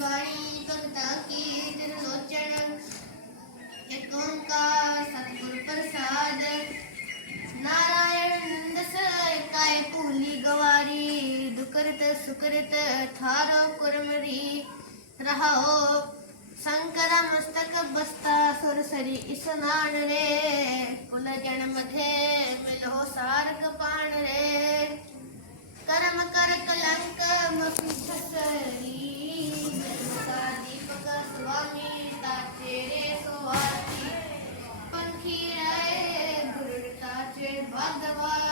बाणी भगता की त्रिलोचन एक ओंकार सतगुर प्रसाद, नारायण गवारी दुकृत सुकृत थारो कुरमरी रहाओ शंकर मस्तक बस्ता सुरसरी इस नान रे What?